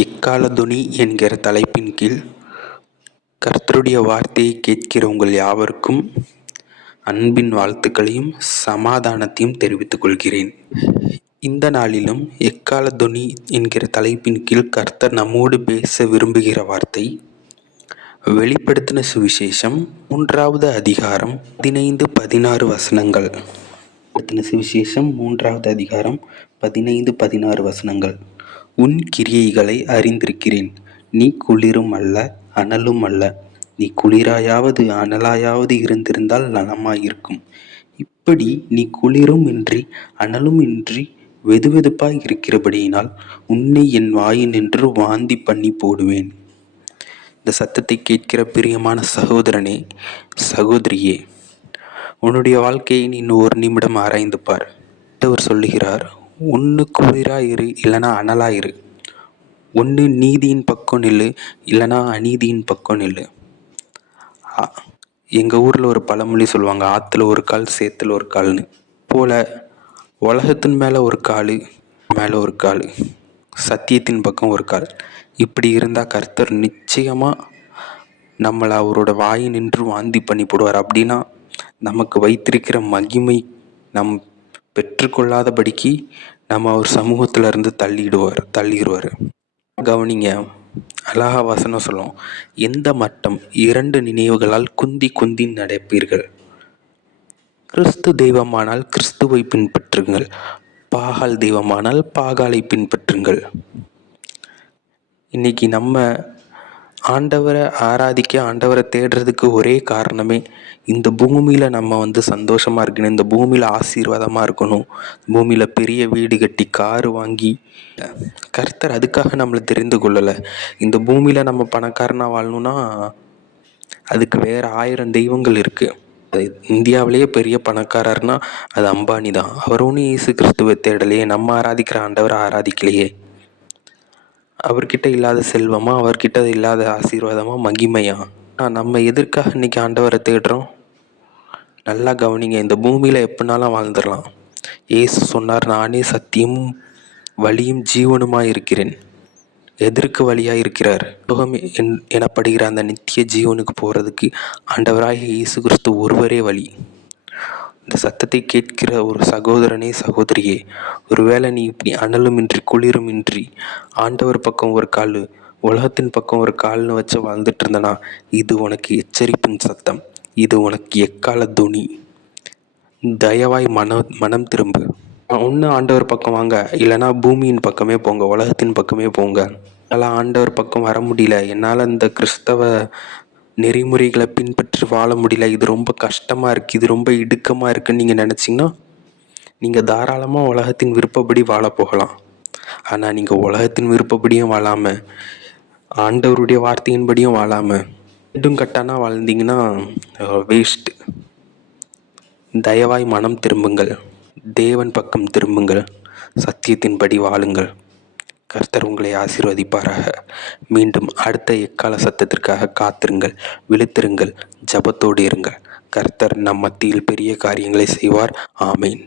எக்காலதுணி என்கிற தலைப்பின் கீழ் கர்த்தருடைய வார்த்தையை கேட்கிற உங்கள் யாவருக்கும் அன்பின் வாழ்த்துக்களையும் சமாதானத்தையும் தெரிவித்துக் கொள்கிறேன். இந்த நாளிலும் எக்காலதுணி என்கிற தலைப்பின் கீழ் கர்த்தர் நம்மோடு பேச விரும்புகிற வார்த்தை வெளிப்படுத்தின சுவிசேஷம் 3வது அதிகாரம் 15-16 வசனங்கள். வெளிப்படுத்தின சுவிசேஷம் 3வது அதிகாரம் 15-16 வசனங்கள். உன் கிரியைகளை அறிந்திருக்கிறேன். நீ குளிரும் அல்ல அனலும் அல்ல. நீ குளிராயாவது அனலாயாவது இருந்திருந்தால் நலமாயிருக்கும். இப்படி நீ குளிரும் இன்றி அனலும் இன்றி வெதுவெதுப்பாய் இருக்கிறபடியினால் உன்னை என் வாயினின்று வாந்தி பண்ணி போடுவேன். இந்த சத்தத்தை கேட்கிற பிரியமான சகோதரனே, சகோதரியே, உன்னுடைய வாழ்க்கையை நீ ஒரு நிமிடம் ஆராய்ந்து பார். அவர் சொல்லுகிறார், ஒன்று குளிராயிரு இல்லைனா அனலாயிரு. ஒன்று நீதியின் பக்கம் நில்லு இல்லைனா அநீதியின் பக்கம் நில்லு. எங்கள் ஊரில் ஒரு பழமொழி சொல்லுவாங்க, ஆற்றுல ஒரு கால் சேத்துல ஒரு கால்னு. போல் உலகத்தின் மேலே ஒரு கால், மேலே ஒரு கால், சத்தியத்தின் பக்கம் ஒரு கால். இப்படி இருந்தால் கர்த்தர் நிச்சயமாக நம்மளை அவரோட வாயை நின்று வாந்தி பண்ணி போடுவார். அப்படின்னா நமக்கு வைத்திருக்கிற மகிமை நம் பெற்றுக்கொள்ளாதபடிக்கு நம்ம அவர் சமூகத்திலிருந்து தள்ளிடுவார். கவனிங்க, அழகா வசனம் சொல்லும், எந்த மட்டம் 2 நினைவுகளால் குந்தி குந்தி நடப்பீர்கள். கிறிஸ்து தெய்வமானால் கிறிஸ்துவை பின்பற்றுங்கள், பாகால் தெய்வமானால் பாகாலை பின்பற்றுங்கள். இன்னைக்கு நம்ம ஆண்டவரை ஆராதிக்க, ஆண்டவரை தேடுறதுக்கு ஒரே காரணமே இந்த பூமியில் நம்ம சந்தோஷமாக இருக்கணும், இந்த பூமியில் ஆசீர்வாதமாக இருக்கணும், பூமியில் பெரிய வீடு கட்டி காரு வாங்கி. கர்த்தர் அதுக்காக நம்மளை தெரிந்து கொள்ளலை. இந்த பூமியில் நம்ம பணக்காரனாக வாழணும்னா அதுக்கு வேறு 1000 தெய்வங்கள் இருக்குது. அது இந்தியாவிலேயே பெரிய பணக்காரர்னா அது அம்பானி தான். அவர் ஒன்றும் இயேசு கிறிஸ்துவை தேடலையே, நம்ம ஆராதிக்கிற ஆண்டவரை ஆராதிக்கலையே. அவர்கிட்ட இல்லாத செல்வமா, அவர்கிட்ட இல்லாத ஆசீர்வாதமா, மகிமையா? நம்ம எதற்காக இன்னைக்கு ஆண்டவரை தேடுறோம்? நல்லா கவனிங்க, இந்த பூமியில் எப்படினாலும் வாழ்ந்துடலாம். இயேசு சொன்னார், நானே சத்தியமும் வழியும் ஜீவனுமாய் இருக்கிறேன். எதற்கு வழியாக இருக்கிறார்? சுகம் எனப்படுகிற அந்த நித்திய ஜீவனுக்கு போகிறதுக்கு ஆண்டவராகிய இயேசு கிறிஸ்து ஒருவரே வழி. இந்த சத்தத்தை கேட்கிற ஒரு சகோதரனே, சகோதரியே, ஒருவேளை நீ இப்படி அனலுமின்றி குளிருமின்றி ஆண்டவர் பக்கம் ஒரு கால், உலகத்தின் பக்கம் ஒரு கால்னு வச்சு வாழ்ந்துட்டு இருந்தனா, இது உனக்கு எச்சரிப்பின் சத்தம். இது உனக்கு எக்கால துணி. தயவாய் மனம் திரும்பு. ஒன்று ஆண்டவர் பக்கம் வாங்க, இல்லைனா பூமியின் பக்கமே போங்க, உலகத்தின் பக்கமே போங்க. என்னால் ஆண்டவர் பக்கம் வர முடியல, என்னால் இந்த கிறிஸ்தவ நெறிமுறைகளை பின்பற்றி வாழ முடியல, இது ரொம்ப கஷ்டமாக இருக்குது, இது ரொம்ப இடுக்கமாக இருக்குன்னு நீங்கள் நினச்சிங்கன்னா நீங்கள் தாராளமாக உலகத்தின் விருப்பப்படி வாழ போகலாம். ஆனால் நீங்கள் உலகத்தின் விருப்பப்படியும் வாழாமல், ஆண்டவருடைய வார்த்தையின்படியும் வாழாமல் ரெண்டும் கட்டானா வாழ்ந்தீங்கன்னா வேஸ்ட். தயவாய் மனம் திரும்புங்கள், தேவன் பக்கம் திரும்புங்கள், சத்தியத்தின்படி வாழுங்கள். கர்த்தர் உங்களை ஆசீர்வதிப்பாராக. மீண்டும் அடுத்த எக்கால சத்தத்திற்காக காத்திருங்கள், விழித்திருங்கள், ஜபத்தோடு இருங்கள். கர்த்தர் நம் மத்தியில் பெரிய காரியங்களை செய்வார். ஆமேன்.